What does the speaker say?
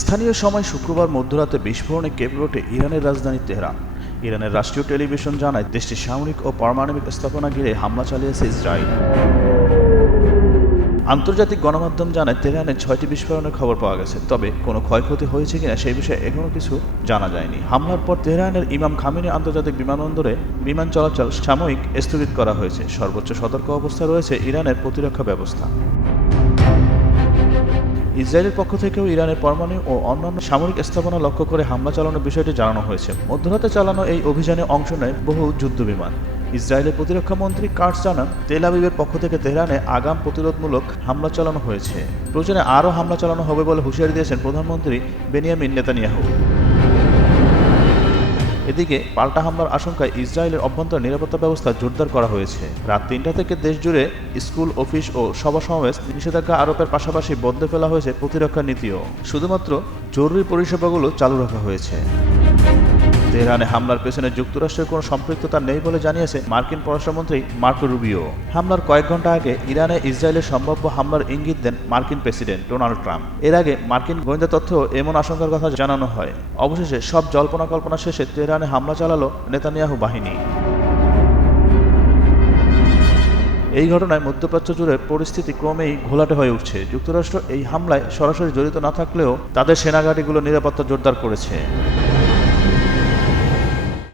স্থানীয় সময় শুক্রবার মধ্যরাতে বিস্ফোরণে কেঁপে ওঠে ইরানের রাজধানী তেহরান। ইরানের রাষ্ট্রীয় টেলিভিশন জানায় দেশটির সামরিক ও পারমাণবিক স্থাপনা ঘিরে হামলা চালিয়েছে ইসরায়েল। আন্তর্জাতিক গণমাধ্যম জানায় তেহরানে 6টি বিস্ফোরণের খবর পাওয়া গেছে, তবে কোনো ক্ষয়ক্ষতি হয়েছে কিনা সেই বিষয়ে এখনও কিছু জানা যায়নি। হামলার পর তেহরানের ইমাম খামেনি আন্তর্জাতিক বিমানবন্দরে বিমান চলাচল সাময়িক স্থগিত করা হয়েছে। সর্বোচ্চ সতর্ক অবস্থা রয়েছে ইরানের প্রতিরক্ষা ব্যবস্থা। ইসরায়েলের পক্ষ থেকেও ইরানের পরমাণু ও অন্যান্য সামরিক স্থাপনা লক্ষ্য করে হামলা চালানোর বিষয়টি জানানো হয়েছে। মধ্যরাতে চালানো এই অভিযানে অংশ নেয় বহু যুদ্ধবিমান। ইসরায়েলের প্রতিরক্ষা মন্ত্রী কার্টস জানান, তেল আবিবের পক্ষ থেকে তেহরানে আগাম প্রতিরোধমূলক হামলা চালানো হয়েছে। প্রয়োজনে আরও হামলা চালানো হবে বলে হুঁশিয়ারি দিয়েছেন প্রধানমন্ত্রী বেনিয়ামিন নেতানিয়াহু। এদিকে পাল্টা হামলার আশঙ্কায় ইসরায়েলের অভ্যন্তরীণ নিরাপত্তা ব্যবস্থা জোরদার করা হয়েছে। রাত ৩টা থেকে দেশ জুড়ে স্কুল, অফিস ও সভা সমাবেশ নিষেধাজ্ঞা আরোপের পাশাপাশি বদলে ফেলা হয়েছে প্রতিরক্ষা নীতিও। শুধুমাত্র জরুরি পরিষেবাগুলো চালু রাখা হয়েছে। তেহরানে হামলার পেছনে যুক্তরাষ্ট্রের কোনো সম্পৃক্ততা নেই বলে জানিয়েছে মার্কিন পররাষ্ট্রমন্ত্রী মার্কো রুবিও। হামলার কয়েক ঘন্টা আগে ইরানে ইসরায়েলের সম্ভাব্য হামলার ইঙ্গিত দেন মার্কিন প্রেসিডেন্ট ডোনাল্ড ট্রাম্প। এর আগে মার্কিন গোয়েন্দা তথ্যেও এমন আশঙ্কার কথা জানানো হয়। অবশেষে সব জল্পনা কল্পনা শেষে তেহরানে হামলা চালালো নেতানিয়াহু বাহিনী। এই ঘটনায় মধ্যপ্রাচ্য জুড়ে পরিস্থিতি ক্রমেই ঘোলাটে হয়ে উঠছে। যুক্তরাষ্ট্র এই হামলায় সরাসরি জড়িত না থাকলেও তাদের সেনাঘাঁটিগুলো নিরাপত্তা জোরদার করেছে।